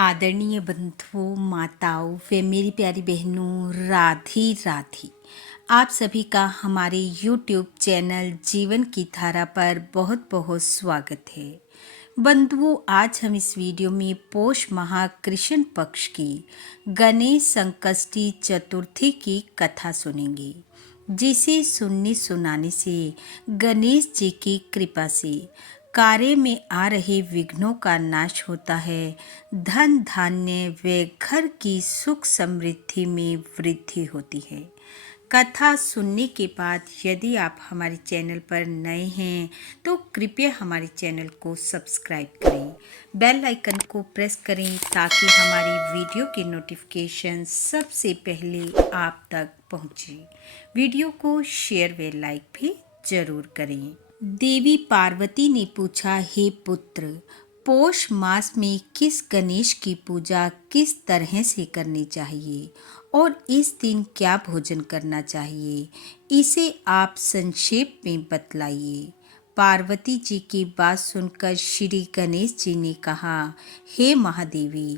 आदरणीय बंधुओं, माताओं व मेरी प्यारी बहनों, राधे राधे। आप सभी का हमारे YouTube चैनल जीवन की धारा पर बहुत बहुत स्वागत है। बंधुओं, आज हम इस वीडियो में पौष माह कृष्ण पक्ष की गणेश संकष्टी चतुर्थी की कथा सुनेंगे, जिसे सुनने सुनाने से गणेश जी की कृपा से कार्य में आ रहे विघ्नों का नाश होता है, धन धान्य व घर की सुख समृद्धि में वृद्धि होती है। कथा सुनने के बाद यदि आप हमारे चैनल पर नए हैं तो कृपया हमारे चैनल को सब्सक्राइब करें, बेल आइकन को प्रेस करें ताकि हमारी वीडियो की नोटिफिकेशन सबसे पहले आप तक पहुंचे। वीडियो को शेयर व लाइक भी जरूर करें। देवी पार्वती ने पूछा, हे पुत्र, पौष मास में किस गणेश की पूजा किस तरह से करनी चाहिए और इस दिन क्या भोजन करना चाहिए, इसे आप संक्षेप में बतलाइए। पार्वती जी की बात सुनकर श्री गणेश जी ने कहा, हे महादेवी,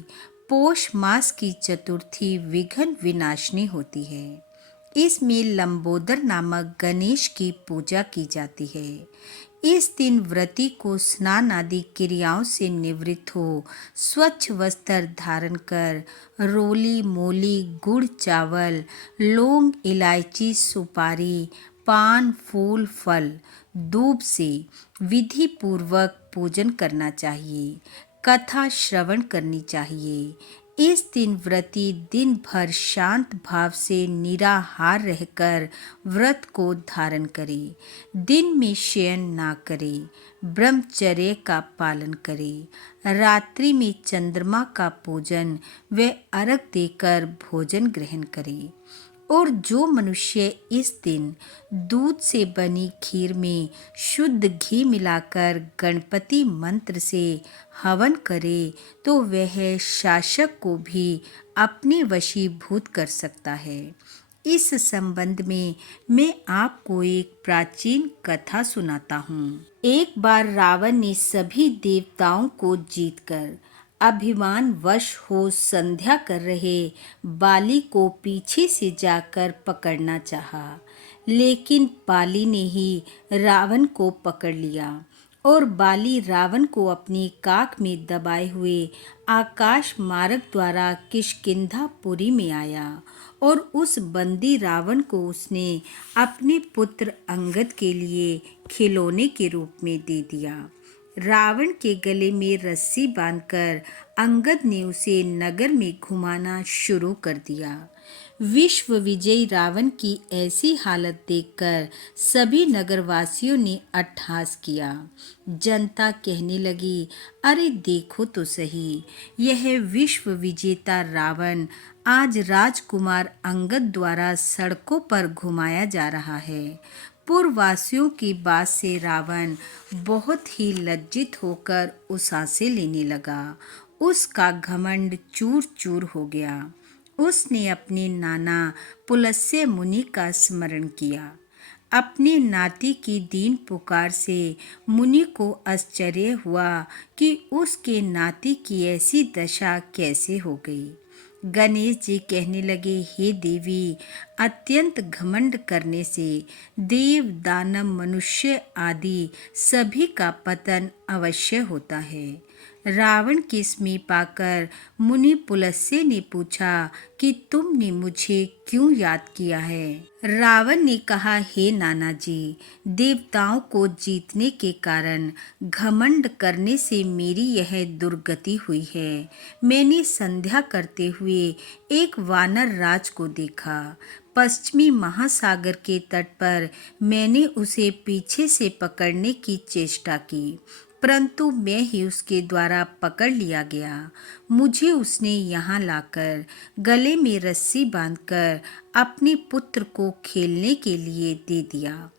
पौष मास की चतुर्थी विघ्न विनाशिनी होती है। इसमें लंबोदर नामक गणेश की पूजा की जाती है। इस दिन व्रती को स्नान आदि क्रियाओं से निवृत्त हो स्वच्छ वस्त्र धारण कर रोली मोली गुड़ चावल लौंग इलायची सुपारी पान फूल फल दूब से विधि पूर्वक पूजन करना चाहिए। कथा श्रवण करनी चाहिए। इस दिन व्रती दिन भर शांत भाव से निराहार रहकर व्रत को धारण करे। दिन में शयन ना करे, ब्रह्मचर्य का पालन करे। रात्रि में चंद्रमा का पूजन व अर्घ देकर भोजन ग्रहण करे। और जो मनुष्य इस दिन दूध से बनी खीर में शुद्ध घी मिलाकर गणपति मंत्र से हवन करे तो वह शासक को भी अपने वशीभूत कर सकता है। इस संबंध में मैं आपको एक प्राचीन कथा सुनाता हूँ। एक बार रावण ने सभी देवताओं को जीतकर अभिमान वश हो संध्या कर रहे बाली को पीछे से जाकर पकड़ना चाहा, लेकिन बाली ने ही रावण को पकड़ लिया और बाली रावण को अपनी काख में दबाए हुए आकाश मार्ग द्वारा किष्किंधापुरी में आया और उस बंदी रावण को उसने अपने पुत्र अंगद के लिए खिलौने के रूप में दे दिया। रावण के गले में रस्सी बांधकर अंगद ने उसे नगर में घुमाना शुरू कर दिया। विश्व विजयी रावण की ऐसी हालत देखकर सभी नगरवासियों ने अट्टहास किया। जनता कहने लगी, अरे देखो तो सही, यह विश्व विजेता रावण आज राजकुमार अंगद द्वारा सड़कों पर घुमाया जा रहा है। पूर्ववासियों की बात से रावण बहुत ही लज्जित होकर उसासे लेने लगा। उसका घमंड चूर चूर हो गया। उसने अपने नाना पुलस्त्य मुनि का स्मरण किया। अपने नाती की दीन पुकार से मुनि को आश्चर्य हुआ कि उसके नाती की ऐसी दशा कैसे हो गई। गणेश जी कहने लगे, हे देवी, अत्यंत घमंड करने से देव दानव मनुष्य आदि सभी का पतन अवश्य होता है। रावण के समीप आकर मुनि पुलस्त्य ने पूछा कि तुमने मुझे क्यों याद किया है। रावण ने कहा, हे नाना जी, देवताओं को जीतने के कारण घमंड करने से मेरी यह दुर्गति हुई है। मैंने संध्या करते हुए एक वानर राज को देखा। पश्चिमी महासागर के तट पर मैंने उसे पीछे से पकड़ने की चेष्टा की, परंतु मैं ही उसके द्वारा पकड़ लिया गया। मुझे उसने यहाँ लाकर गले में रस्सी बांधकर अपने पुत्र को खेलने के लिए दे दिया।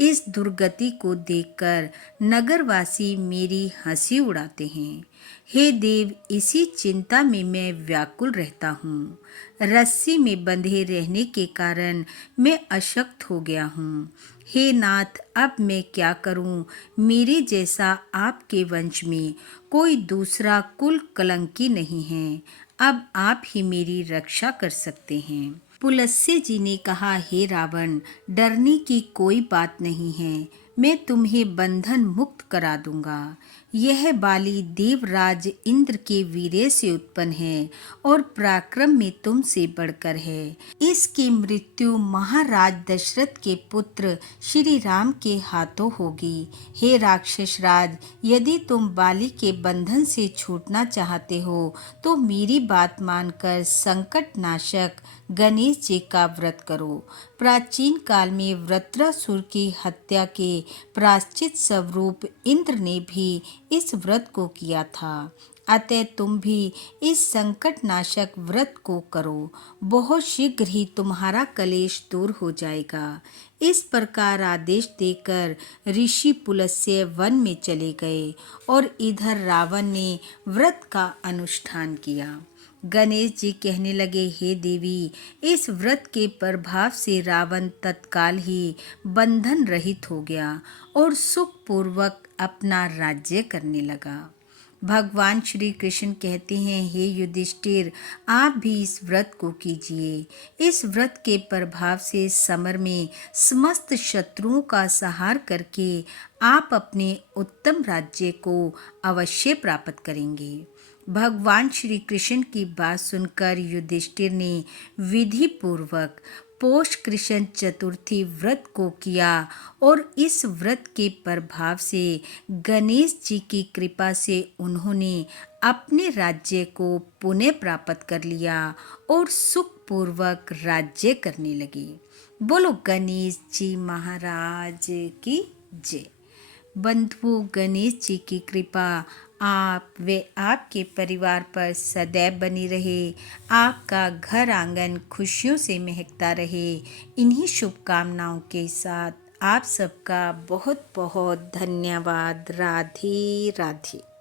इस दुर्गति को देखकर नगरवासी मेरी हंसी उड़ाते हैं। हे देव, इसी चिंता में मैं व्याकुल रहता हूँ। रस्सी में बंधे रहने के कारण मैं अशक्त हो गया हूँ। हे नाथ, अब मैं क्या करूं? मेरे जैसा आपके वंश में कोई दूसरा कुल कलंकी नहीं है। अब आप ही मेरी रक्षा कर सकते हैं। पुलस्त्य जी ने कहा, हे रावण, डरने की कोई बात नहीं है। मैं तुम्हें बंधन मुक्त करा दूंगा। यह बाली देवराज इंद्र के वीर्य से उत्पन्न है और पराक्रम में तुमसे बढ़कर है। इसकी मृत्यु महाराज दशरथ के पुत्र श्री राम के हाथों होगी। हे राक्षस राज, यदि तुम बाली के बंधन से छूटना चाहते हो तो मेरी बात मानकर संकट नाशक गणेश जी का व्रत करो। प्राचीन काल में वृत्रासुर की हत्या के प्रायश्चित स्वरूप इंद्र ने भी इस व्रत को किया था। अतः तुम भी इस संकट नाशक व्रत को करो। बहुत शीघ्र ही तुम्हारा कलेश दूर हो जाएगा। इस प्रकार आदेश देकर ऋषि पुलस्त्य वन में चले गए और इधर रावण ने व्रत का अनुष्ठान किया। गणेश जी कहने लगे, हे देवी, इस व्रत के प्रभाव से रावण तत्काल ही बंधन रहित हो गया और सुखपूर्वक अपना राज्य करने लगा। भगवान श्री कृष्ण कहते हैं, हे युधिष्ठिर, आप भी इस व्रत को कीजिए। इस व्रत के प्रभाव से समर में समस्त शत्रुओं का संहार करके आप अपने उत्तम राज्य को अवश्य प्राप्त करेंगे। भगवान श्री कृष्ण की बात सुनकर युधिष्ठिर ने विधि पूर्वक पौष कृष्ण चतुर्थी व्रत को किया और इस व्रत के प्रभाव से गणेश जी की कृपा से उन्होंने अपने राज्य को पुनः प्राप्त कर लिया और सुखपूर्वक राज्य करने लगे। बोलो गणेश जी महाराज की जय। बंधुओं, गणेश जी की कृपा आप व आपके परिवार पर सदैव बनी रहे। आपका घर आंगन खुशियों से महकता रहे। इन्हीं शुभकामनाओं के साथ आप सबका बहुत बहुत धन्यवाद। राधे राधे।